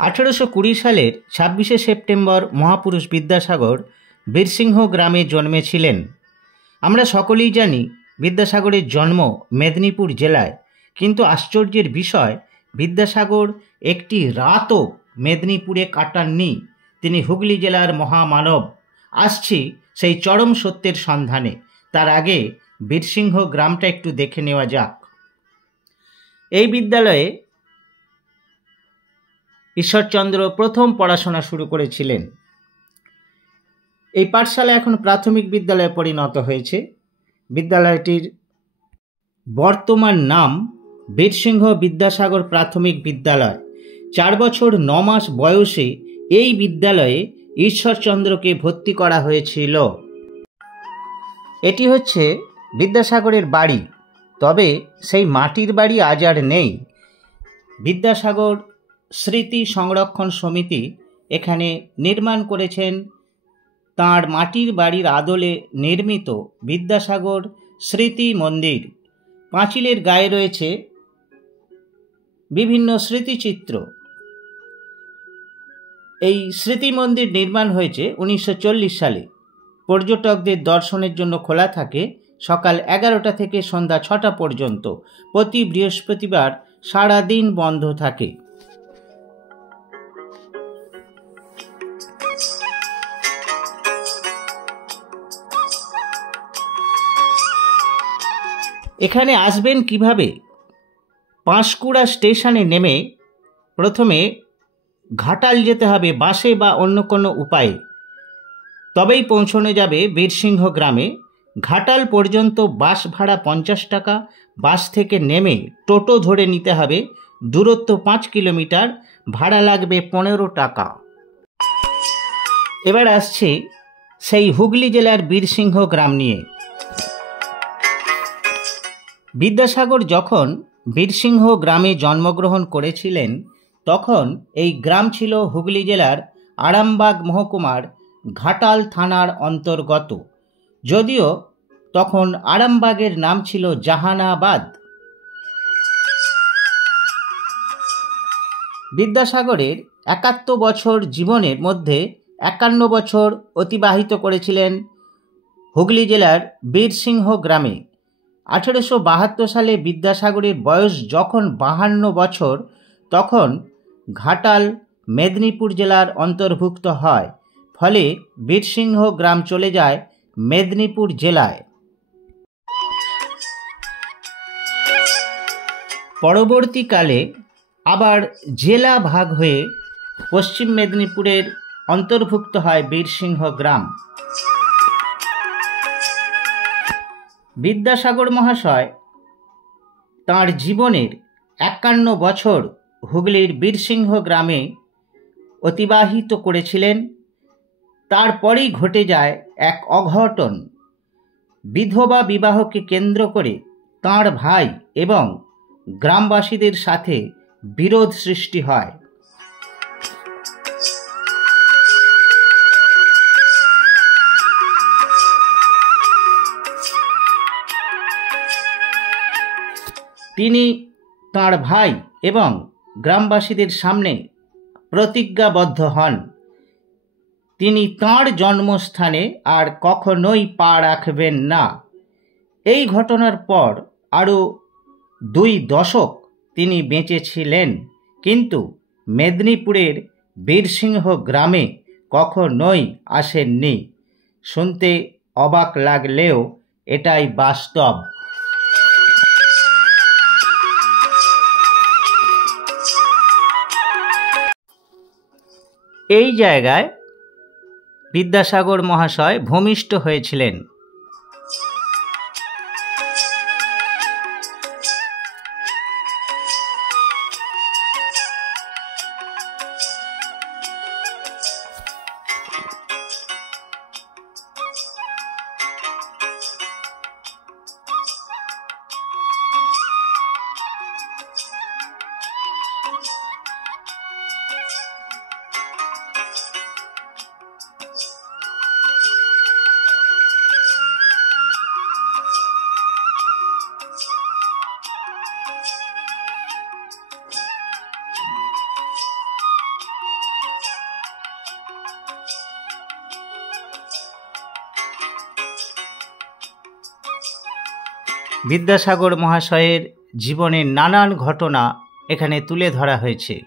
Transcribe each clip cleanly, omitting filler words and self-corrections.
1820 সালের 26শে সেপ্টেম্বর মহাপুরুষ বিদ্যাসাগর বীরসিংহ গ্রামে জন্মেছিলেন। আমরা সকলেই জানি বিদ্যাসাগরের জন্ম মেদিনীপুর জেলায়, কিন্তু আশ্চর্যের বিষয় বিদ্যাসাগর একটি রাতও মেদিনীপুরে কাটাননি। তিনি হুগলি জেলার মহামানব। আসছি সেই চরম সত্যের সন্ধানে। তার আগে বীরসিংহ গ্রামটা একটু দেখে নেওয়া যাক। এই বিদ্যালয়ে ঈশ্বরচন্দ্র প্রথম পড়াশোনা শুরু করেছিলেন। এই পাঠশালা এখন প্রাথমিক বিদ্যালয়ে পরিণত হয়েছে। বিদ্যালয়টির বর্তমান নাম বীরসিংহ বিদ্যাসাগর প্রাথমিক বিদ্যালয়। 4 বছর 9 মাস বয়সে এই বিদ্যালয়ে ঈশ্বরচন্দ্রকে ভর্তি করা হয়েছিল। এটি হচ্ছে বিদ্যাসাগরের বাড়ি, তবে সেই মাটির বাড়ি আজ আর নেই। বিদ্যাসাগর স্মৃতি সংরক্ষণ সমিতি এখানে নির্মাণ করেছেন তাঁর মাটির বাড়ির আদলে নির্মিত বিদ্যাসাগর স্মৃতি মন্দির। পাঁচিলের গায়ে রয়েছে বিভিন্ন স্মৃতিচিত্র। এই স্মৃতি মন্দির নির্মাণ হয়েছে 1940 সালে। পর্যটকদের দর্শনের জন্য খোলা থাকে সকাল 11টা থেকে সন্ধ্যা 6টা পর্যন্ত। প্রতি বৃহস্পতিবার সারাদিন বন্ধ থাকে। এখানে আসবেন কিভাবে? পাঁশকুড়া স্টেশনে নেমে প্রথমে ঘাটাল যেতে হবে বাসে বা অন্য কোনো উপায়ে, তবেই পৌঁছানো যাবে বীরসিংহ গ্রামে। ঘাটাল পর্যন্ত বাস ভাড়া 50 টাকা। বাস থেকে নেমে টোটো ধরে নিতে হবে। দূরত্ব 5 কিলোমিটার, ভাড়া লাগবে 15 টাকা। এবার আসছি সেই হুগলি জেলার বীরসিংহ গ্রাম নিয়ে। বিদ্যাসাগর যখন বীরসিংহ গ্রামে জন্মগ্রহণ করেছিলেন, তখন এই গ্রাম ছিল হুগলি জেলার আরামবাগ মহকুমার ঘাটাল থানার অন্তর্গত। যদিও তখন আরামবাগের নাম ছিল জাহানাবাদ। বিদ্যাসাগরের 71 বছর জীবনের মধ্যে 51 বছর অতিবাহিত করেছিলেন হুগলি জেলার বীরসিংহ গ্রামে। 1872 সালে বিদ্যাসাগরের বয়স যখন 52 বছর, তখন ঘাটাল মেদিনীপুর জেলার অন্তর্ভুক্ত হয়। ফলে বীরসিংহ গ্রাম চলে যায় মেদিনীপুর জেলায়। পরবর্তীকালে আবার জেলা ভাগ হয়ে পশ্চিম মেদিনীপুরের অন্তর্ভুক্ত হয় বীরসিংহ গ্রাম। বিদ্যাসাগর মহাশয় তাঁর জীবনের 51 বছর হুগলির বীরসিংহ গ্রামে অতিবাহিত করেছিলেন। তারপরেই ঘটে যায় এক অঘটন। বিধবা বিবাহকে কেন্দ্র করে তাঁর ভাই এবং গ্রামবাসীদের সাথে বিরোধ সৃষ্টি হয়। তিনি তাঁর ভাই এবং গ্রামবাসীদের সামনে প্রতিজ্ঞাবদ্ধ হন তিনি তাঁর জন্মস্থানে আর কখনোই পা রাখবেন না। এই ঘটনার পর আরও 2 দশক তিনি বেঁচে ছিলেন, কিন্তু মেদিনীপুরের বীরসিংহ গ্রামে কখনোই আসেননি। শুনতে অবাক লাগলেও এটাই বাস্তব। এই জায়গায় বিদ্যাসাগর মহাশয় ভূমিষ্ঠ হয়েছিলেন। বিদ্যাসাগর মহাশয়ের জীবনের নানান ঘটনা এখানে তুলে ধরা হয়েছে।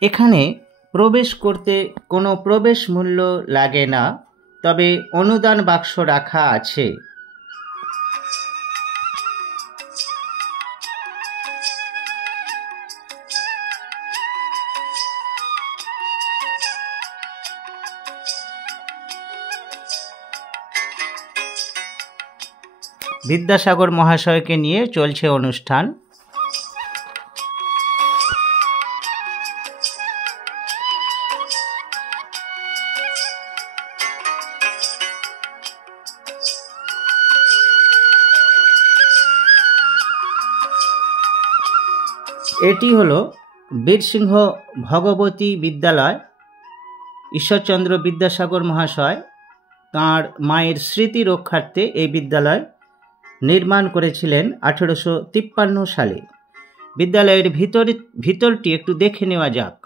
এখানে প্রবেশ করতে কোনো প্রবেশ মূল্য লাগে না, তবে অনুদান বাক্স রাখা আছে। বিদ্যাসাগর মহাশয়কে নিয়ে চলছে অনুষ্ঠান। এটি হলো বীরসিংহ ভগবতী বিদ্যালয়। ঈশ্বরচন্দ্র বিদ্যাসাগর মহাশয় তাঁর মায়ের স্মৃতি রক্ষার্থে এই বিদ্যালয় নির্মাণ করেছিলেন 1853 সালে। বিদ্যালয়ের ভিতরটি একটু দেখে নেওয়া যাক।